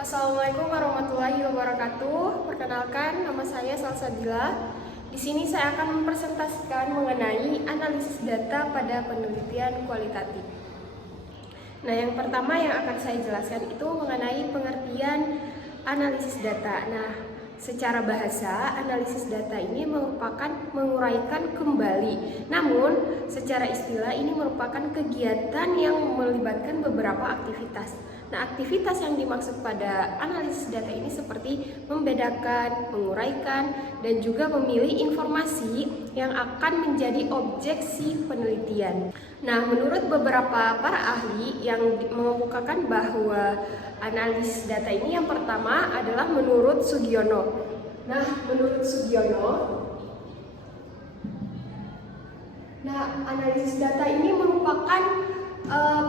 Assalamualaikum warahmatullahi wabarakatuh. Perkenalkan, nama saya Salsabila. Di sini saya akan mempresentasikan mengenai analisis data pada penelitian kualitatif. Nah, yang pertama yang akan saya jelaskan itu mengenai pengertian analisis data. Nah, secara bahasa, analisis data ini merupakan menguraikan kembali. Namun, secara istilah ini merupakan kegiatan yang melibatkan beberapa aktivitas. Nah, aktivitas yang dimaksud pada analisis data ini seperti membedakan, menguraikan, dan juga memilih informasi yang akan menjadi objek si penelitian. Nah, menurut beberapa para ahli yang mengemukakan bahwa analisis data ini yang pertama adalah menurut Sugiono. Nah, menurut Sugiono, analisis data ini merupakan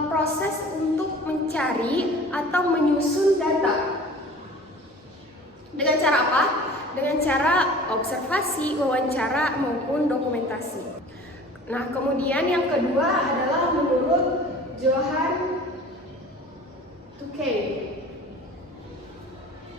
proses untuk mencari atau menyusun data. Dengan cara apa? Dengan cara observasi, wawancara, maupun dokumentasi. Nah, kemudian yang kedua adalah menurut Johan Tukey,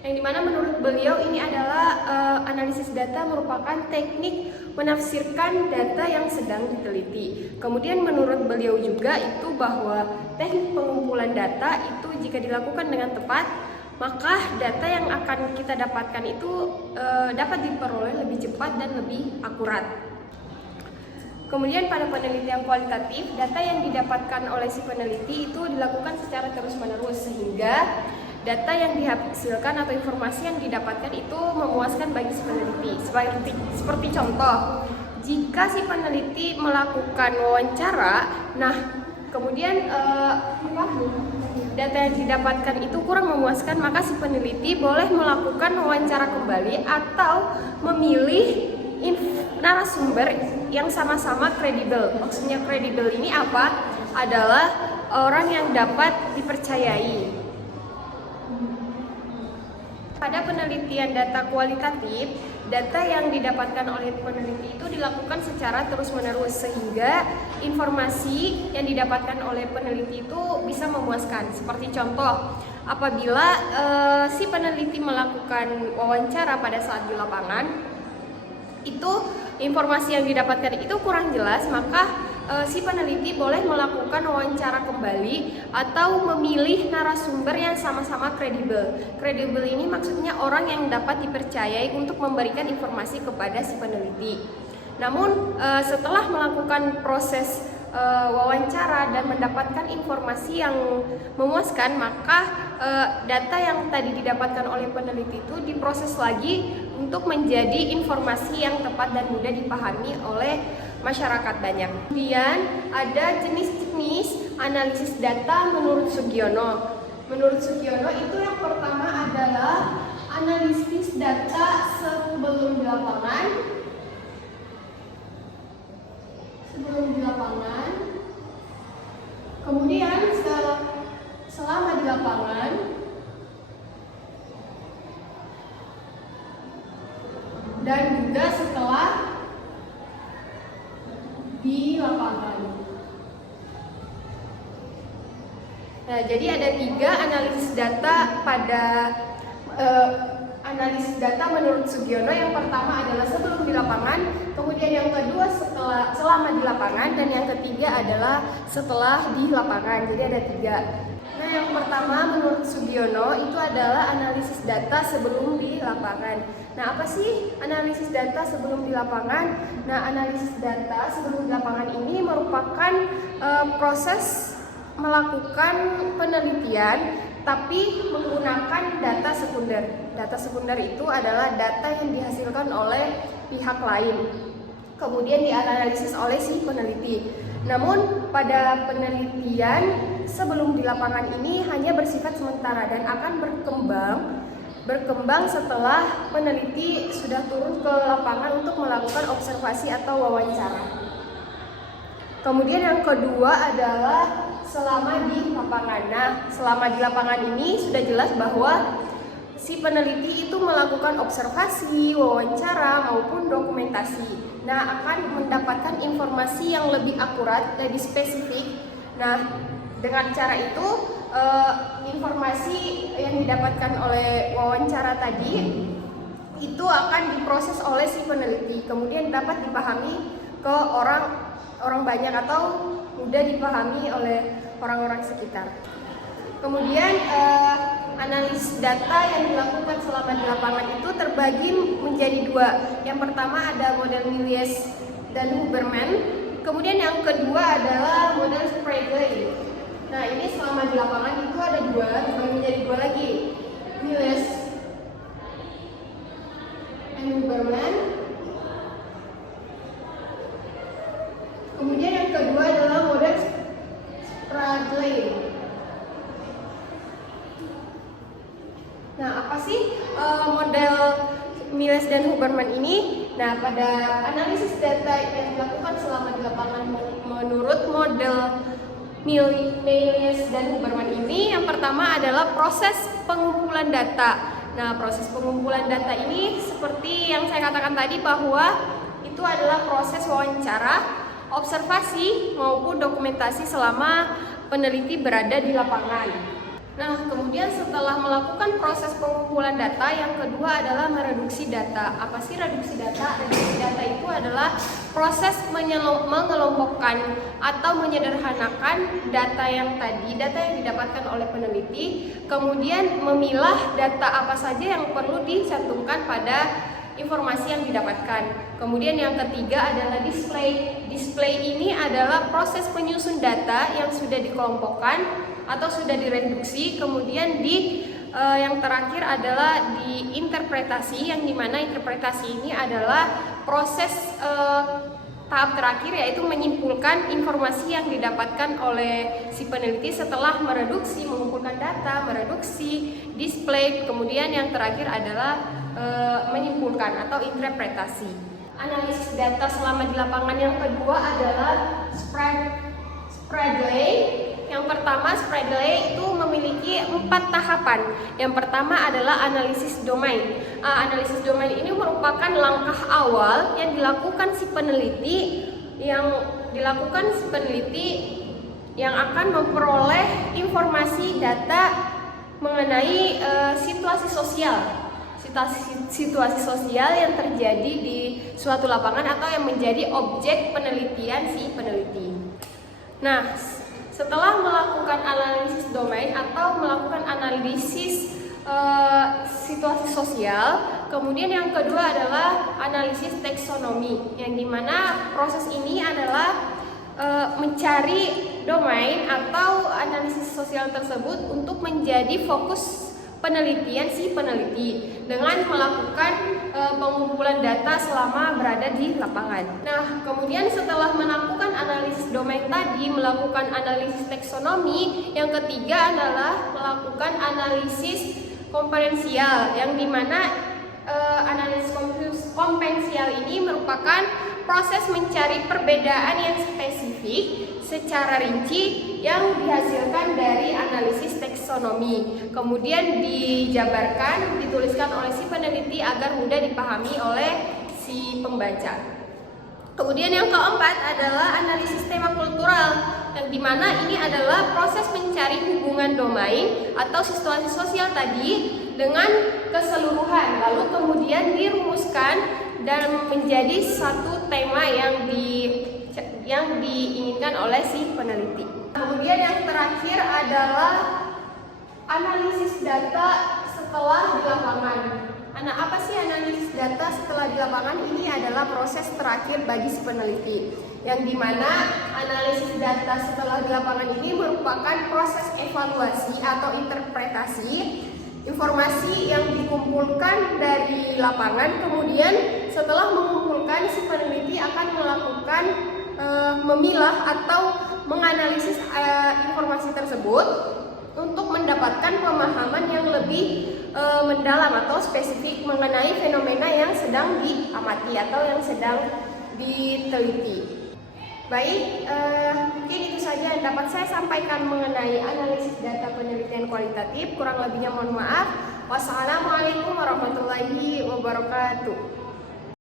yang dimana menurut beliau ini adalah analisis data merupakan teknik menafsirkan data yang sedang diteliti. Kemudian menurut beliau juga itu bahwa teknik pengumpulan data itu jika dilakukan dengan tepat, maka data yang akan kita dapatkan itu dapat diperoleh lebih cepat dan lebih akurat. Kemudian pada penelitian kualitatif, data yang didapatkan oleh si peneliti itu dilakukan secara terus-menerus sehingga data yang dihasilkan atau informasi yang didapatkan itu memuaskan bagi si peneliti. Seperti contoh, jika si peneliti melakukan wawancara, nah kemudian data yang didapatkan itu kurang memuaskan, maka si peneliti boleh melakukan wawancara kembali atau memilih narasumber yang sama-sama kredibel. Maksudnya kredibel ini apa? Adalah orang yang dapat dipercayai. Pada penelitian data kualitatif, data yang didapatkan oleh peneliti itu dilakukan secara terus-menerus sehingga informasi yang didapatkan oleh peneliti itu bisa memuaskan. Seperti contoh, apabila si peneliti melakukan wawancara pada saat di lapangan, itu informasi yang didapatkan itu kurang jelas, maka si peneliti boleh melakukan wawancara kembali atau memilih narasumber yang sama-sama kredibel. Kredibel ini maksudnya orang yang dapat dipercayai untuk memberikan informasi kepada si peneliti. Namun setelah melakukan proses wawancara dan mendapatkan informasi yang memuaskan, maka data yang tadi didapatkan oleh peneliti itu diproses lagi untuk menjadi informasi yang tepat dan mudah dipahami oleh masyarakat banyak. Kemudian ada jenis-jenis analisis data menurut Sugiono. Menurut Sugiono itu yang pertama adalah analisis data sebelum di lapangan. Kemudian selama di lapangan, dan juga setelah di lapangan. Nah, jadi ada 3 analisis data pada analisis data menurut Sugiono. Yang pertama adalah sebelum di lapangan, kemudian yang kedua selama di lapangan, dan yang ketiga adalah setelah di lapangan. Jadi ada 3. Nah, yang pertama menurut Sugiono itu adalah analisis data sebelum di lapangan. Nah, apa sih analisis data sebelum di lapangan? Nah, analisis data sebelum di lapangan ini merupakan proses melakukan penelitian tapi menggunakan data sekunder. Data sekunder itu adalah data yang dihasilkan oleh pihak lain, kemudian dianalisis oleh si peneliti. Namun pada penelitian sebelum di lapangan ini hanya bersifat sementara dan akan berkembang setelah peneliti sudah turun ke lapangan untuk melakukan observasi atau wawancara. Kemudian yang kedua adalah selama di lapangan. Nah, selama di lapangan ini sudah jelas bahwa si peneliti itu melakukan observasi, wawancara, maupun dokumentasi. Nah, akan mendapatkan informasi yang lebih akurat, lebih spesifik. Nah, dengan cara itu informasi yang didapatkan oleh wawancara tadi itu akan diproses oleh si peneliti, kemudian dapat dipahami ke orang banyak atau mudah dipahami oleh orang-orang sekitar. Kemudian analis data yang dilakukan selama di lapangan itu terbagi menjadi dua. Yang pertama ada model Miles dan Huberman, kemudian yang kedua adalah model Sprague. Nah, ini selama di lapangan itu ada dua, dibagi menjadi dua lagi, Miles dan Huberman. Kemudian yang kedua adalah model Sprague. Nah, apa sih model Miles dan Huberman ini? Nah, pada analisis data yang dilakukan selama di lapangan menurut model Miles dan Huberman ini, yang pertama adalah proses pengumpulan data. Nah, proses pengumpulan data ini seperti yang saya katakan tadi bahwa itu adalah proses wawancara, observasi maupun dokumentasi selama peneliti berada di lapangan. Nah, kemudian setelah melakukan proses pengumpulan data, yang kedua adalah mereduksi data. Apa sih reduksi data? Reduksi data itu adalah proses mengelompokkan atau menyederhanakan data yang tadi, data yang didapatkan oleh peneliti, kemudian memilah data apa saja yang perlu dicantumkan pada informasi yang didapatkan. Kemudian yang ketiga adalah display. Display ini adalah proses penyusun data yang sudah dikelompokkan atau sudah direduksi, kemudian yang terakhir adalah diinterpretasi, yang dimana interpretasi ini adalah proses tahap terakhir, yaitu menyimpulkan informasi yang didapatkan oleh si peneliti setelah mereduksi, mengumpulkan data, mereduksi, display, kemudian yang terakhir adalah menyimpulkan atau interpretasi. Analisis data selama di lapangan yang kedua adalah Sprague. Yang pertama, Sprague itu memiliki 4 tahapan. Yang pertama adalah analisis domain. Analisis domain ini merupakan langkah awal yang dilakukan si peneliti yang akan memperoleh informasi data mengenai situasi sosial yang terjadi di suatu lapangan atau yang menjadi objek penelitian si peneliti. Nah, setelah melakukan analisis domain atau melakukan analisis situasi sosial, kemudian yang kedua adalah analisis taksonomi, yang dimana proses ini adalah mencari domain atau analisis sosial tersebut untuk menjadi fokus penelitian si peneliti dengan melakukan pengumpulan data selama berada di lapangan. Nah, kemudian setelah melakukan analisis domain tadi, melakukan analisis taksonomi, yang ketiga adalah melakukan analisis komperensial, yang dimana analisis komperensial ini merupakan proses mencari perbedaan yang spesifik secara rinci yang dihasilkan dari analisis taksonomi, kemudian dijabarkan, dituliskan oleh si peneliti agar mudah dipahami oleh si pembaca. Kemudian yang keempat adalah analisis tema kultural, yang dimana ini adalah proses mencari hubungan domain atau situasi sosial tadi dengan keseluruhan, lalu kemudian dirumuskan dan menjadi satu tema yang diinginkan oleh si peneliti. Kemudian yang terakhir adalah analisis data setelah di lapangan. Nah, apa sih analisis data setelah di lapangan? Ini adalah proses terakhir bagi si peneliti, yang dimana analisis data setelah di lapangan ini merupakan proses evaluasi atau interpretasi informasi yang dikumpulkan dari lapangan. Kemudian setelah mengumpulkan, si peneliti akan melakukan memilah atau menganalisis informasi tersebut untuk mendapatkan pemahaman yang lebih mendalam atau spesifik mengenai fenomena yang sedang diamati atau yang sedang diteliti. Baik, mungkin itu saja yang dapat saya sampaikan mengenai analisis data penelitian kualitatif. Kurang lebihnya mohon maaf. Wassalamualaikum warahmatullahi wabarakatuh.